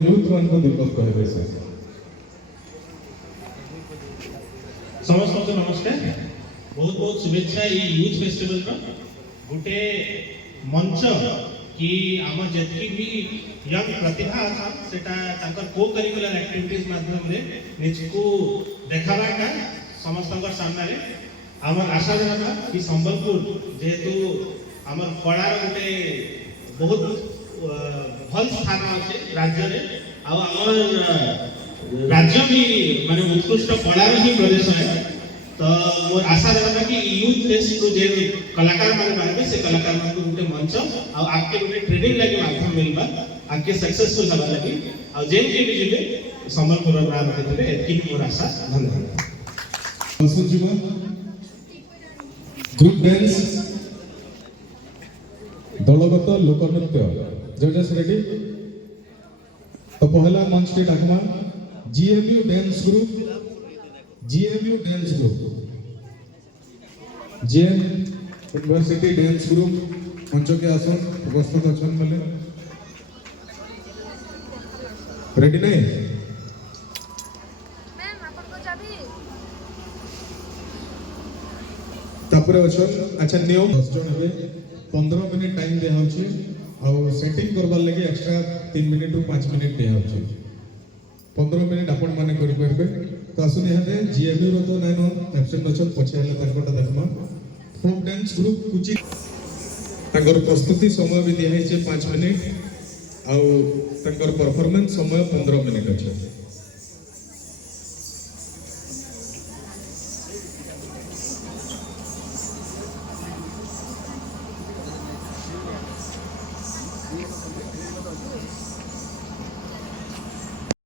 Youth मान को दीपक कहे से समस्त को नमस्कार बहुत बहुत शुभेच्छा ये यूथ फेस्टिवल का गोटे मंच कि आम जति भी यंग प्रतिभा अच्छा सेटा ताकर को करिकुलर एक्टिविटीज माध्यम रे निजको देखाबाटा समस्त सामने रे आमर आशा रहता कि संबलपुर जेहेतु आमर कलार गोटे बहुत भल स्थान अच्छे राज्य रे आमर राज्य भी माने उत्कृष्ट कलार ही प्रदेश है तो मोर आशा रहता कि यूथ फेस्ट जो कलाकार माने बाहर से कलाकार मान को गोटे मंच आ आके गोटे ट्रेनिंग लगे माध्यम मिलबा आके सक्सेसफुल हबा लगी आ जेन के भी जिबे संबलपुर ग्राम क्षेत्र रे एतकी मोर आशा धन्यवाद सुनजुमा ग्रुप डांस दलगत लोकनृत्य जजेस रेडी तो पहला मंच के डाकमा GMU dance group GM university dance group मंच के आसन उपस्थित अछन मले रेडी नहीं मैम आपन को चाबी तापर अछन अच्छा नियम 10 जन हेबे 15 मिनिट टाइम दे होछि आ सेटिंग करबार लागि एक्स्ट्रा 3 मिनिट रु 5 मिनिट दे होछि 15 मिनिट आपण माने करि परबे तो आसुन यहां जीएमयू रो तो नाइनो एब्सेंट अछन पछियाले ताकोटा देखमा फोक डांस ग्रुप कुची ताकर प्रस्तुति समय भी दिया है 5 मिनिट आ ताकर परफॉर्मेंस समय 15 मिनिट अछि।